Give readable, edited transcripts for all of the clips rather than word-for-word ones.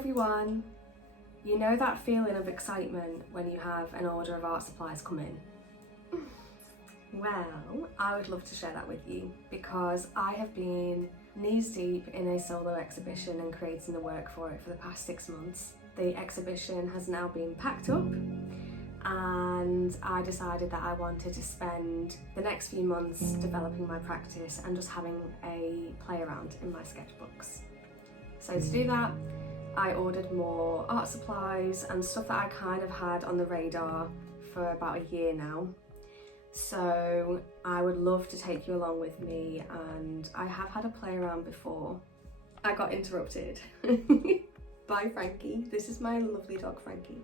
everyone! You know that feeling of excitement when you have an order of art supplies come in? Well, I would love to share that with you because I have been knees deep in a solo exhibition and creating the work for it for the past 6 months. The exhibition has now been packed up and I decided that I wanted to spend the next few months developing my practice and just having a play around in my sketchbooks. So to do that, I ordered more art supplies and stuff that I kind of had on the radar for about a year now. So I would love to take you along with me, and I have had a play around before. I got interrupted by Frankie. This is my lovely dog Frankie.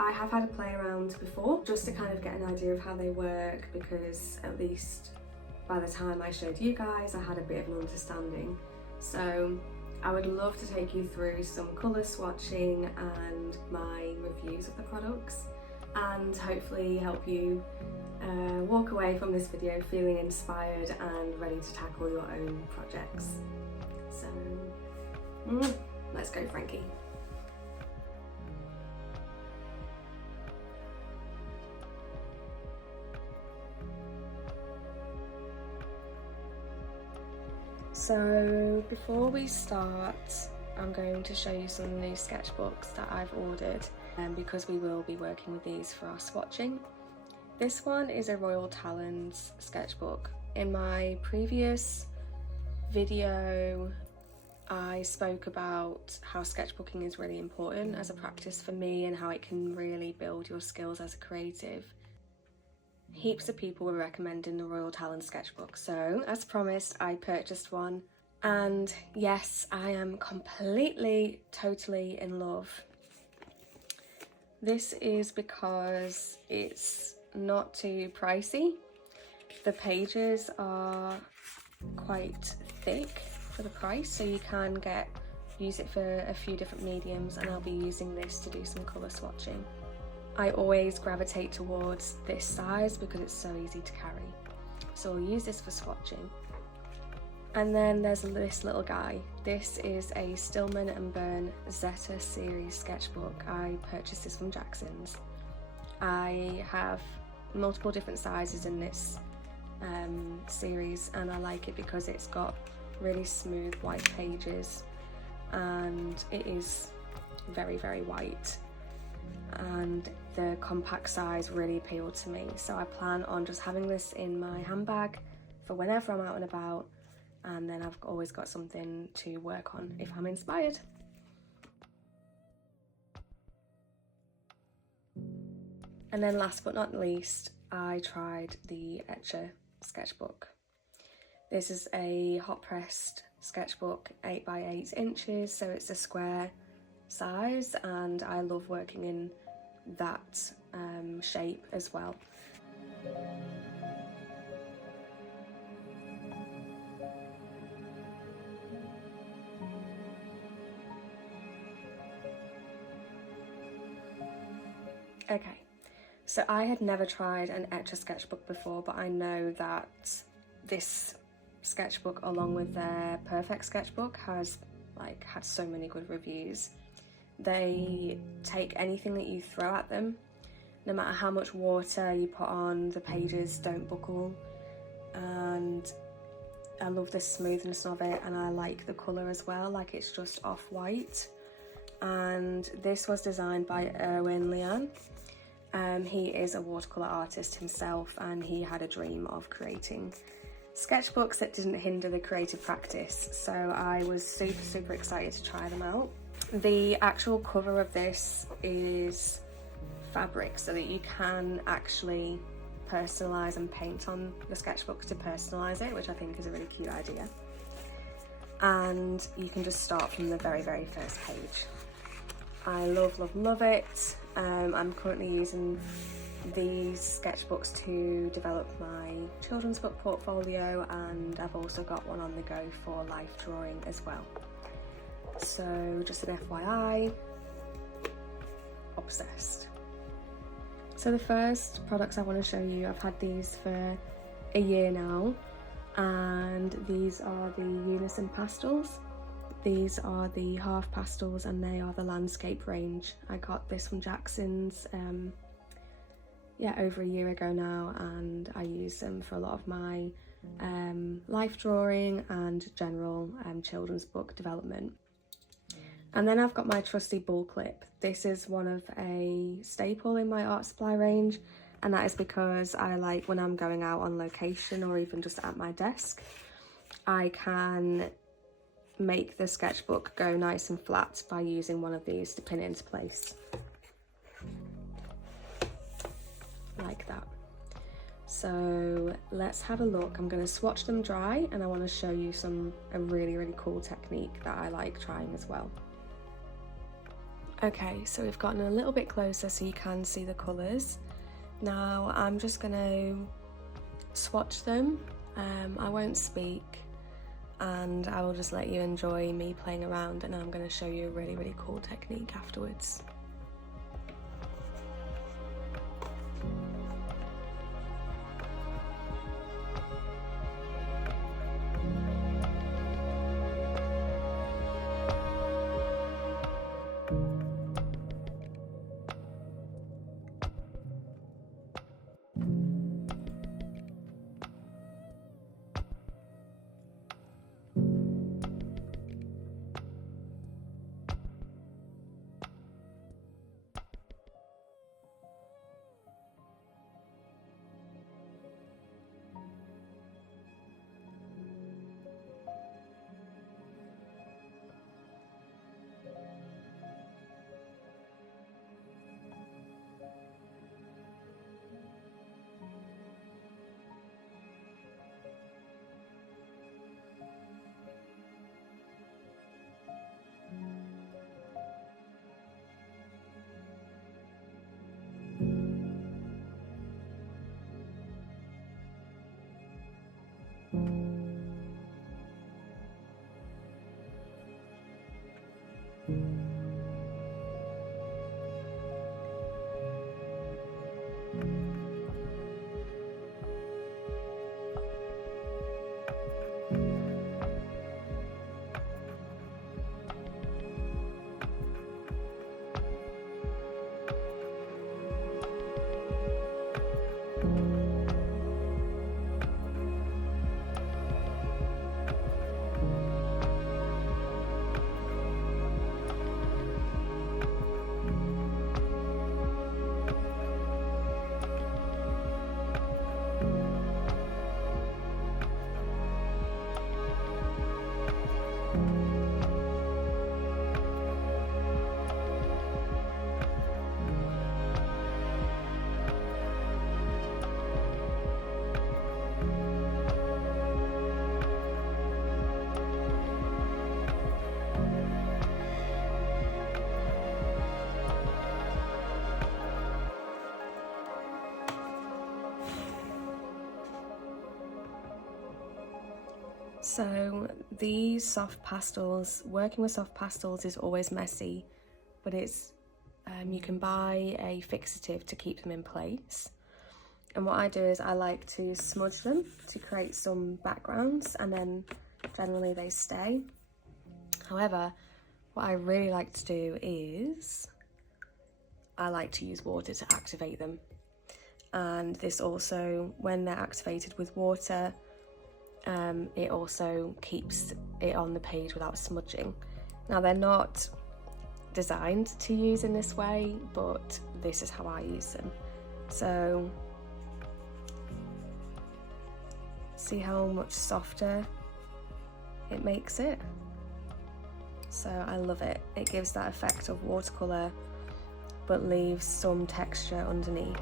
I have had a play around before just to kind of get an idea of how they work, because at least by the time I showed you guys I had a bit of an understanding. So I would love to take you through some colour swatching and my reviews of the products, and hopefully help you walk away from this video feeling inspired and ready to tackle your own projects. So let's go, Frankie. So before we start, I'm going to show you some new sketchbooks that I've ordered, because we will be working with these for our swatching. This one is a Royal Talens sketchbook. In my previous video, I spoke about how sketchbooking is really important as a practice for me and how it can really build your skills as a creative. Heaps of people were recommending the Royal Talens sketchbook, so as promised I purchased one, and yes, I am completely, totally in love. This is because it's not too pricey. The pages are quite thick for the price, so you can use it for a few different mediums, and I'll be using this to do some colour swatching. I always gravitate towards this size because it's so easy to carry, so I'll use this for swatching. And then there's this little guy. This is a Stillman Birn Zeta series sketchbook. I purchased this from Jackson's. I have multiple different sizes in this series, and I like it because it's got really smooth white pages and it is very, very white, and the compact size really appealed to me, so I plan on just having this in my handbag for whenever I'm out and about, and then I've always got something to work on if I'm inspired. And then last but not least, I tried the Etchr sketchbook. This is a hot pressed sketchbook, 8 by 8 inches, so it's a square size, and I love working in that shape as well. Okay, so I had never tried an Etchr sketchbook before, but I know that this sketchbook, along with their Perfect sketchbook, has had so many good reviews. They take anything that you throw at them, no matter how much water you put on, the pages don't buckle, and I love the smoothness of it, and I like the colour as well, like it's just off-white. And this was designed by Lian. He is a watercolour artist himself, and he had a dream of creating sketchbooks that didn't hinder the creative practice, so I was super excited to try them out. The actual cover of this is fabric, so that you can actually personalise and paint on the sketchbook to personalise it, which I think is a really cute idea. And you can just start from the very first page. I love it. I'm currently using these sketchbooks to develop my children's book portfolio, and I've also got one on the go for life drawing as well. So just an FYI, obsessed. So the first products I want to show you, I've had these for a year now, and these are the Unison pastels. These are the half pastels and they are the landscape range. I got this from Jackson's yeah, over a year ago now, and I use them for a lot of my life drawing and general children's book development. And then I've got my trusty ball clip. This is one of a staple in my art supply range, and that is because I like when I'm going out on location or even just at my desk, I can make the sketchbook go nice and flat by using one of these to pin it into place. Like that. So let's have a look. I'm going to swatch them dry, and I want to show you a really cool technique that I like trying as well. Okay, so we've gotten a little bit closer so you can see the colours. Now I'm just going to swatch them. I won't speak, and I will just let you enjoy me playing around, and I'm going to show you a really cool technique afterwards. So these soft pastels, working with soft pastels is always messy, but it's you can buy a fixative to keep them in place. And what I do is I like to smudge them to create some backgrounds, and then generally they stay. However, what I really like to do is I like to use water to activate them. And this also, when they're activated with water, it also keeps it on the page without smudging. Now they're not designed to use in this way, but this is how I use them. So see how much softer it makes it? So I love it. It gives that effect of watercolour but leaves some texture underneath.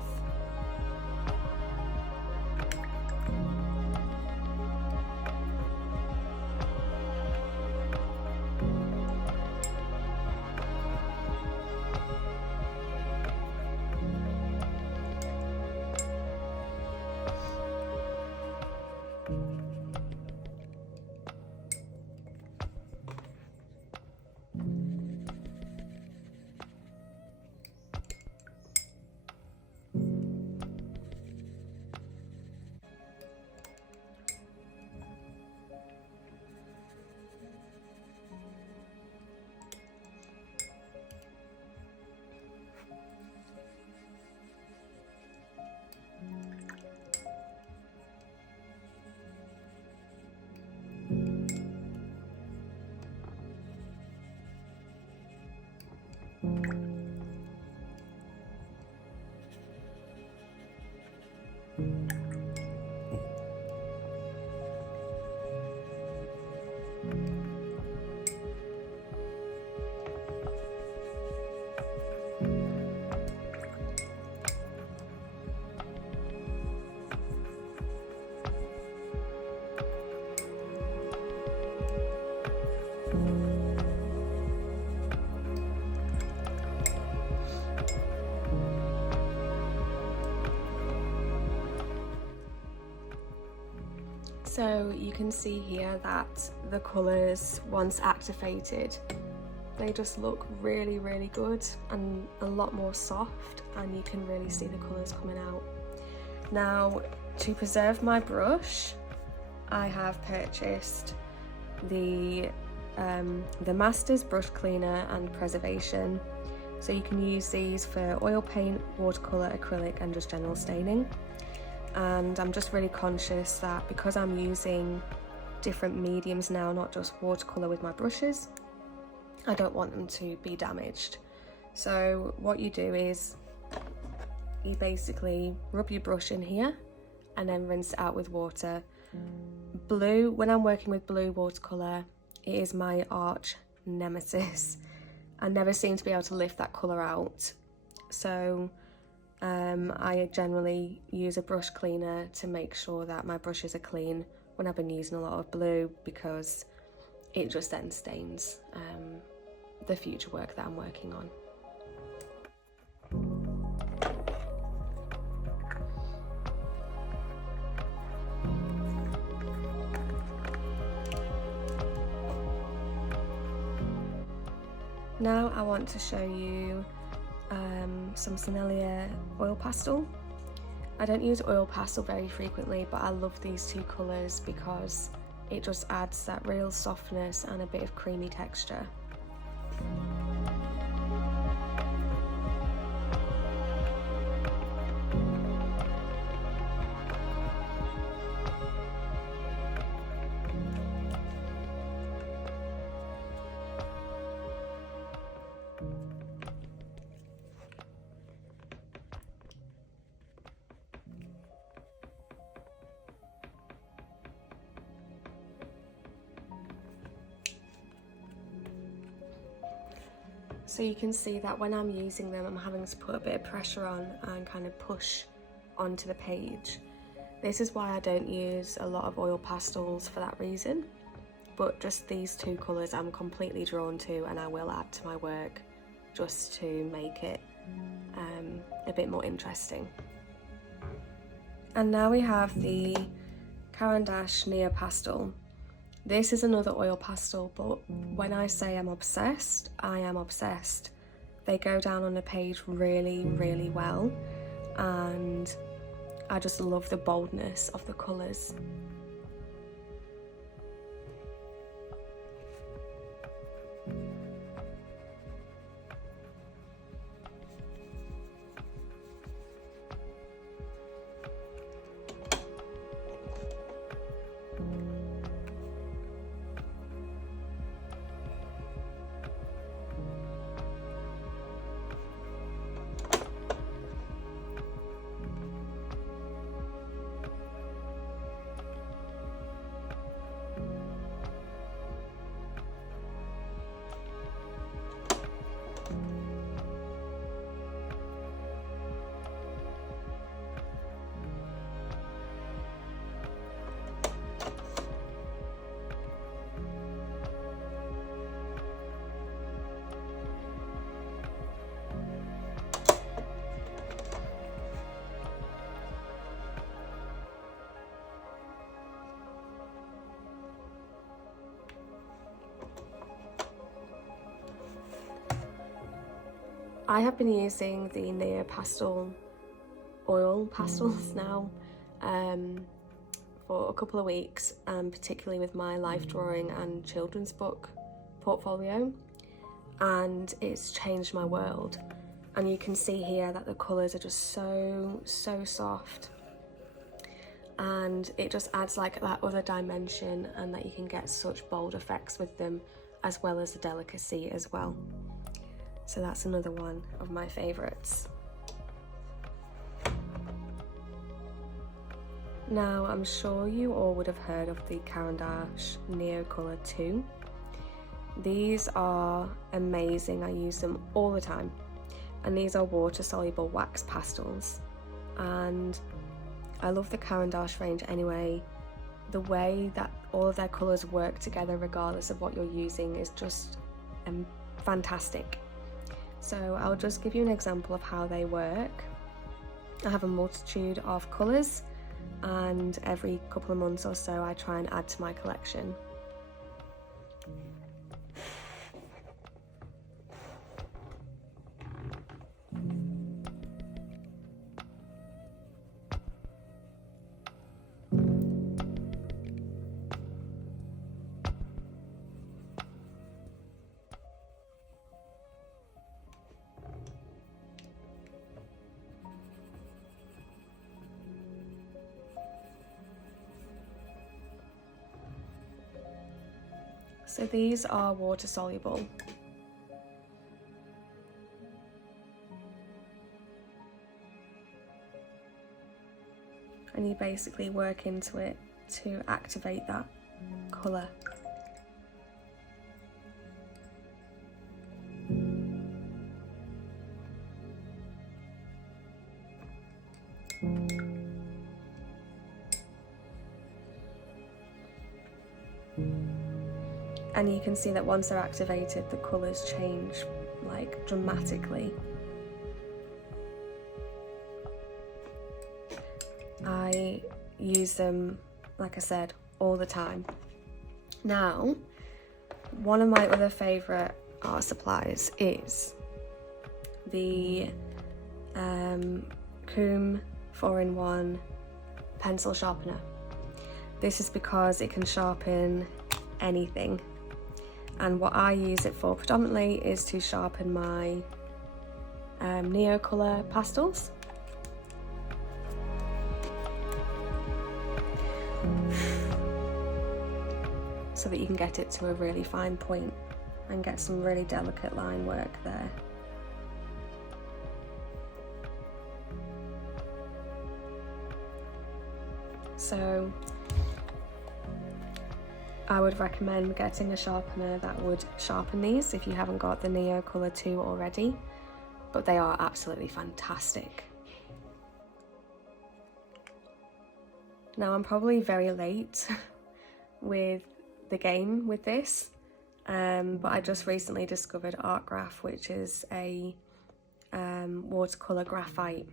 So you can see here that the colours, once activated, they just look really, really good and a lot more soft, and you can really see the colours coming out. Now, to preserve my brush, I have purchased the Masters Brush Cleaner and Preservation. So you can use these for oil paint, watercolour, acrylic and just general staining. And I'm just really conscious that because I'm using different mediums now, not just watercolour with my brushes, I don't want them to be damaged. So what you do is you basically rub your brush in here and then rinse it out with water. Blue, when I'm working with blue watercolour, it is my arch nemesis. I never seem to be able to lift that colour out. So I generally use a brush cleaner to make sure that my brushes are clean when I've been using a lot of blue, because it just then stains the future work that I'm working on. Now I want to show you some Senelier Oil Pastel. I don't use oil pastel very frequently, but I love these two colours because it just adds that real softness and a bit of creamy texture. So you can see that when I'm using them, I'm having to put a bit of pressure on and kind of push onto the page. This is why I don't use a lot of oil pastels for that reason, but just these two colours I'm completely drawn to, and I will add to my work just to make it a bit more interesting. And now we have the Caran Neopastel. This is another oil pastel, but when I say I'm obsessed, I am obsessed. They go down on the page really, really well, and I just love the boldness of the colours. I have been using the Neopastel oil pastels now for a couple of weeks, particularly with my life drawing and children's book portfolio, and it's changed my world. And you can see here that the colours are just so soft, and it just adds like that other dimension, and that you can get such bold effects with them, as well as the delicacy as well. So that's another one of my favourites. Now, I'm sure you all would have heard of the Caran Neocolour 2. These are amazing, I use them all the time. And these are water-soluble wax pastels. And I love the Caran range anyway. The way that all of their colours work together regardless of what you're using is just fantastic. So I'll just give you an example of how they work. I have a multitude of colours, and every couple of months or so I try and add to my collection. So these are water soluble. And you basically work into it to activate that colour. And you can see that once they're activated, the colours change like dramatically. I use them, like I said, all the time. Now, one of my other favourite art supplies is the M.Graham 4-in-1 pencil sharpener. This is because it can sharpen anything. And what I use it for predominantly is to sharpen my Neocolour pastels. So that you can get it to a really fine point and get some really delicate line work there. So I would recommend getting a sharpener that would sharpen these if you haven't got the Neocolour 2 already, but they are absolutely fantastic. Now, I'm probably very late with the game with this, but I just recently discovered Artgraph, which is a watercolour graphite,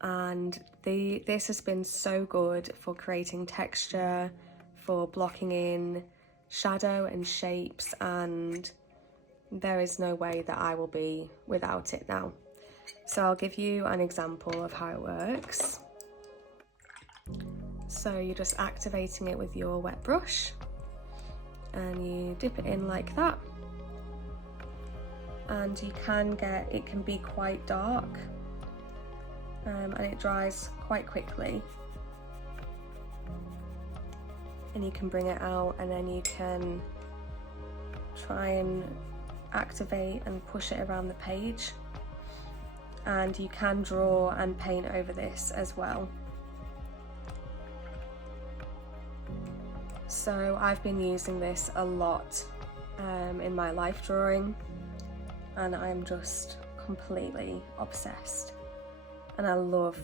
and this has been so good for creating texture, for blocking in shadow and shapes, and there is no way that I will be without it now. So I'll give you an example of how it works. So you're just activating it with your wet brush and you dip it in like that, and you can get, it can be quite dark and it dries quite quickly. And you can bring it out, and then you can try and activate and push it around the page, and you can draw and paint over this as well. So I've been using this a lot in my life drawing, and I'm just completely obsessed, and I love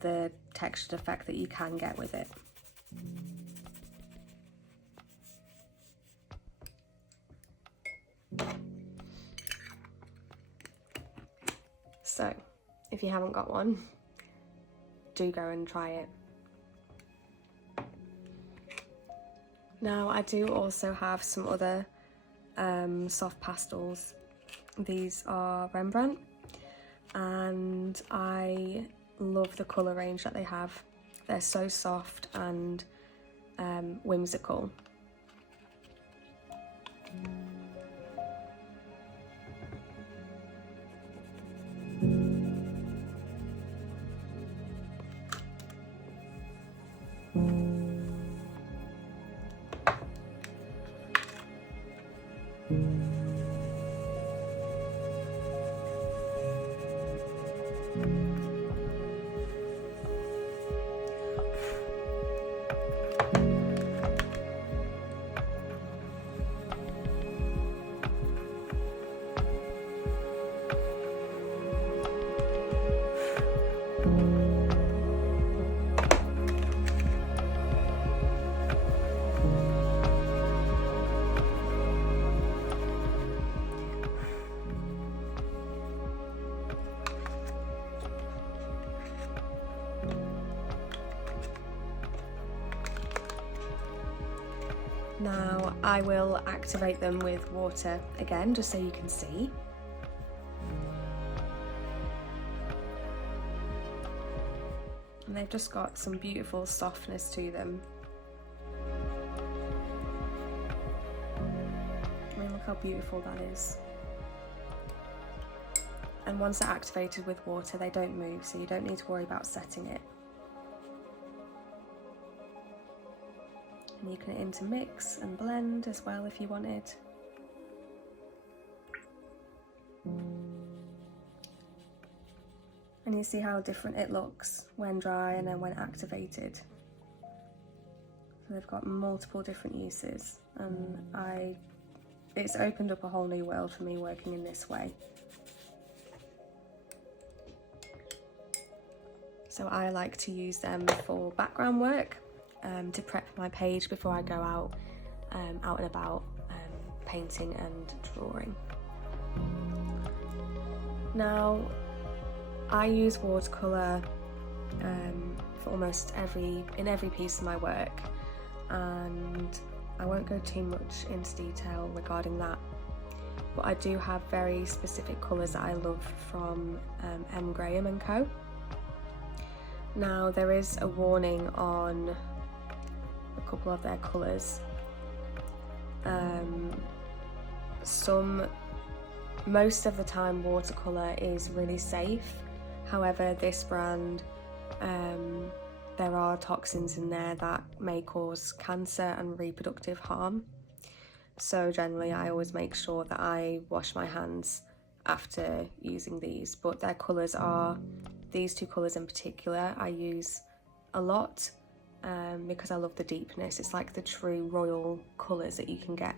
the textured effect that you can get with it. So, if you haven't got one, do go and try it. Now, I do also have some other soft pastels. These are Rembrandt, and I love the colour range that they have. They're so soft and whimsical. Now I will activate them with water again, just so you can see. And they've just got some beautiful softness to them. I mean, look how beautiful that is. And once they're activated with water, they don't move, so you don't need to worry about setting it. And you can intermix and blend as well if you wanted. And you see how different it looks when dry and then when activated. So they've got multiple different uses, and it's opened up a whole new world for me working in this way. So I like to use them for background work, to prep my page before I go out and about painting and drawing. Now I use watercolour for almost in every piece of my work, and I won't go too much into detail regarding that, but I do have very specific colours that I love from M.Graham and Co. Now there is a warning on a couple of their colours. Most of the time watercolour is really safe. However, this brand, there are toxins in there that may cause cancer and reproductive harm. So generally I always make sure that I wash my hands after using these, but their colours are, these two colours in particular I use a lot because I love the deepness. It's like the true royal colours that you can get.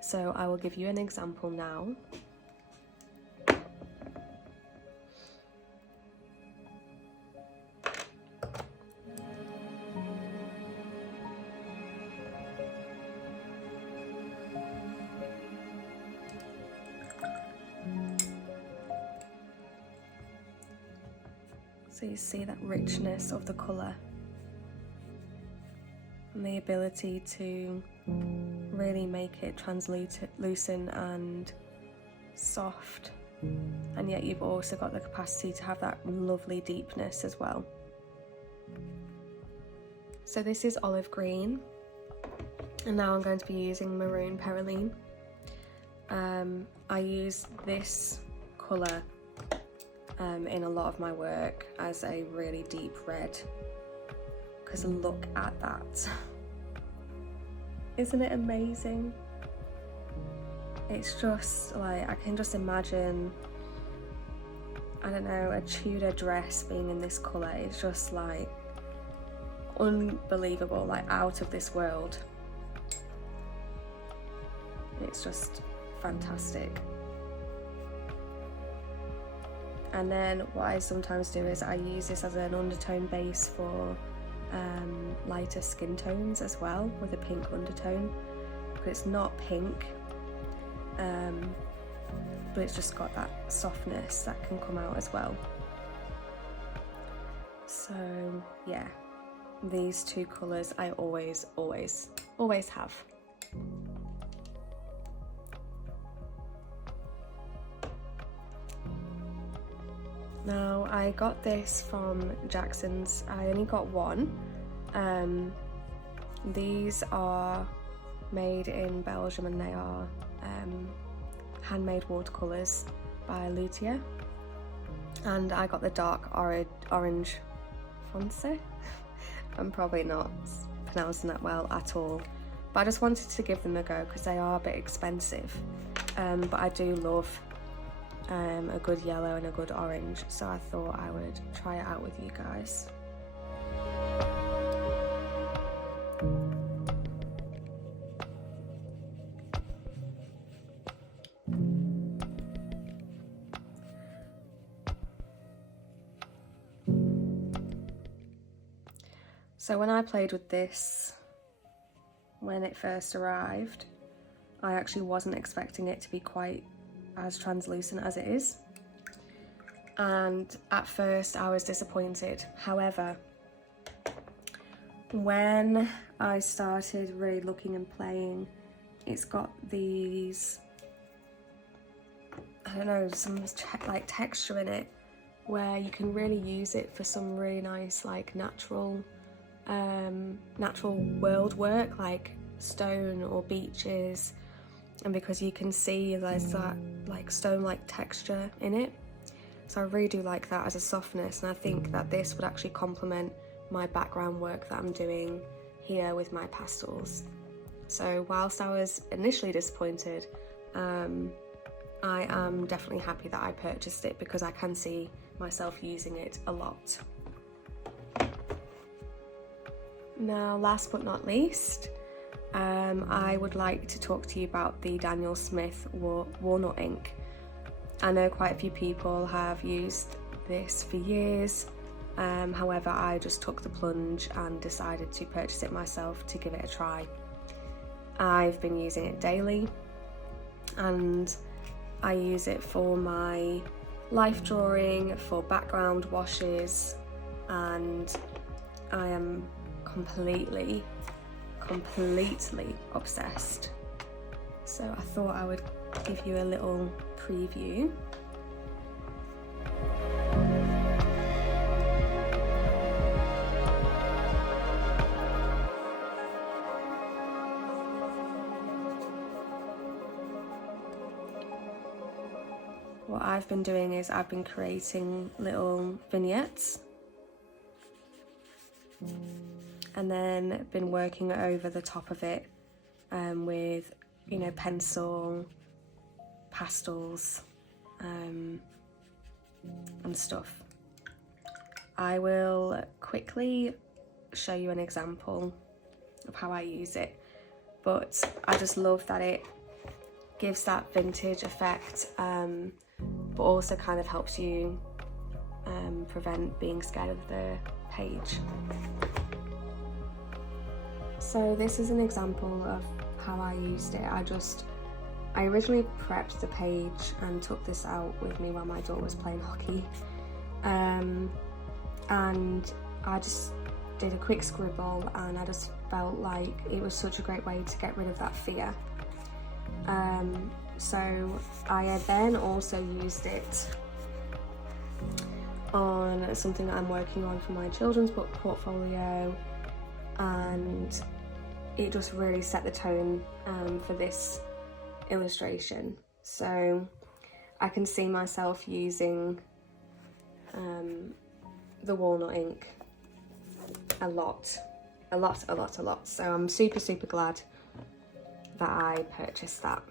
So I will give you an example now. So you see that richness of the colour and the ability to really make it translucent and soft, and yet you've also got the capacity to have that lovely deepness as well. So this is olive green, and now I'm going to be using maroon perylene. I use this colour in a lot of my work as a really deep red, because look at that. Isn't it amazing? It's just like, I can just imagine, I don't know, a Tudor dress being in this colour. It's just like unbelievable, like out of this world. It's just fantastic. And then what I sometimes do is I use this as an undertone base for lighter skin tones as well, with a pink undertone, because it's not pink, but it's just got that softness that can come out as well. So yeah, these two colours I always have. Now I got this from Jackson's. I only got one. These are made in Belgium, and they are handmade watercolours by Lutea. And I got the dark orange fonce. I'm probably not pronouncing that well at all, but I just wanted to give them a go because they are a bit expensive, but I do love a good yellow and a good orange, so I thought I would try it out with you guys. So when I played with this, when it first arrived, I actually wasn't expecting it to be quite as translucent as it is, and at first I was disappointed. However, When I started really looking and playing, it's got these, I don't know, some like texture in it where you can really use it for some really nice like natural world work, like stone or beaches, and because you can see there's that like stone like texture in it, so I really do like that as a softness, and I think that this would actually complement my background work that I'm doing here with my pastels. So whilst I was initially disappointed, I am definitely happy that I purchased it because I can see myself using it a lot. Now, last but not least, I would like to talk to you about the Daniel Smith Walnut ink. I know quite a few people have used this for years, however I just took the plunge and decided to purchase it myself to give it a try. I've been using it daily and I use it for my life drawing, for background washes, and I am completely obsessed. So I thought I would give you a little preview. What I've been doing is I've been creating little vignettes and then been working over the top of it with, you know, pencil, pastels, and stuff. I will quickly show you an example of how I use it, but I just love that it gives that vintage effect, but also kind of helps you prevent being scared of the page. So this is an example of how I used it. I originally prepped the page and took this out with me while my daughter was playing hockey, and I just did a quick scribble, and I just felt like it was such a great way to get rid of that fear. So I then also used it on something that I'm working on for my children's book portfolio, and it just really set the tone for this illustration. So I can see myself using the walnut ink a lot. So I'm super glad that I purchased that.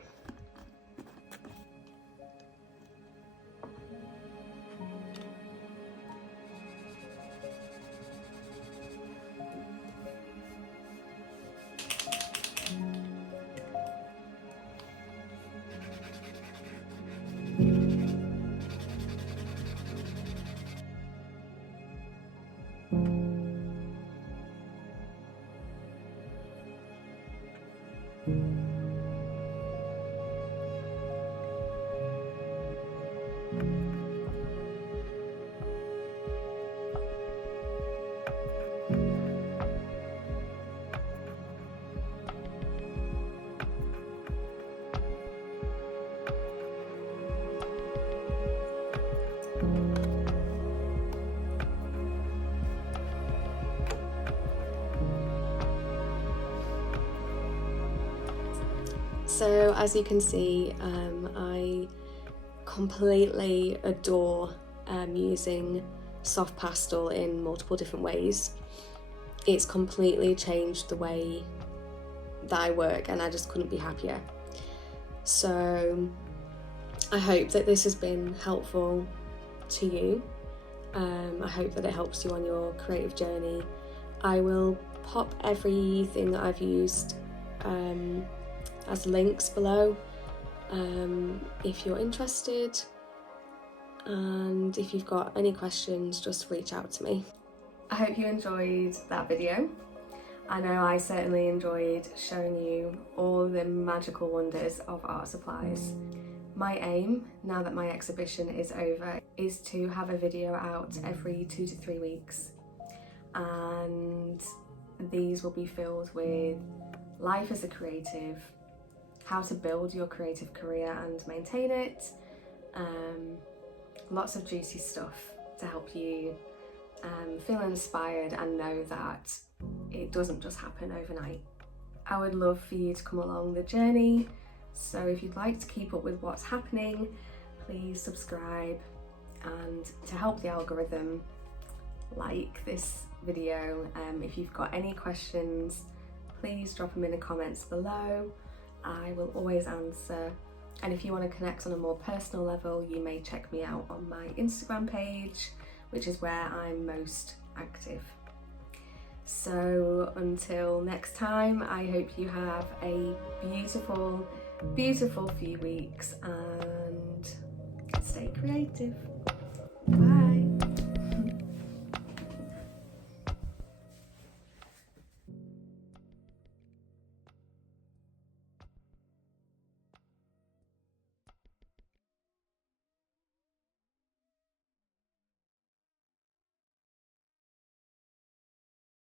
So as you can see, I completely adore using soft pastel in multiple different ways. It's completely changed the way that I work, and I just couldn't be happier. So I hope that this has been helpful to you. I hope that it helps you on your creative journey. I will pop everything that I've used as links below if you're interested, and if you've got any questions, just reach out to me. I hope you enjoyed that video. I know I certainly enjoyed showing you all the magical wonders of art supplies. My aim, now that my exhibition is over, is to have a video out every 2 to 3 weeks, and these will be filled with life as a creative, how to build your creative career and maintain it, lots of juicy stuff to help you feel inspired and know that it doesn't just happen overnight. I would love for you to come along the journey, so if you'd like to keep up with what's happening, please subscribe, and to help the algorithm, like this video. If you've got any questions, please drop them in the comments below. I will always answer, and if you want to connect on a more personal level, you may check me out on my Instagram page, which is where I'm most active. So until next time, I hope you have a beautiful, beautiful few weeks and stay creative. Bye.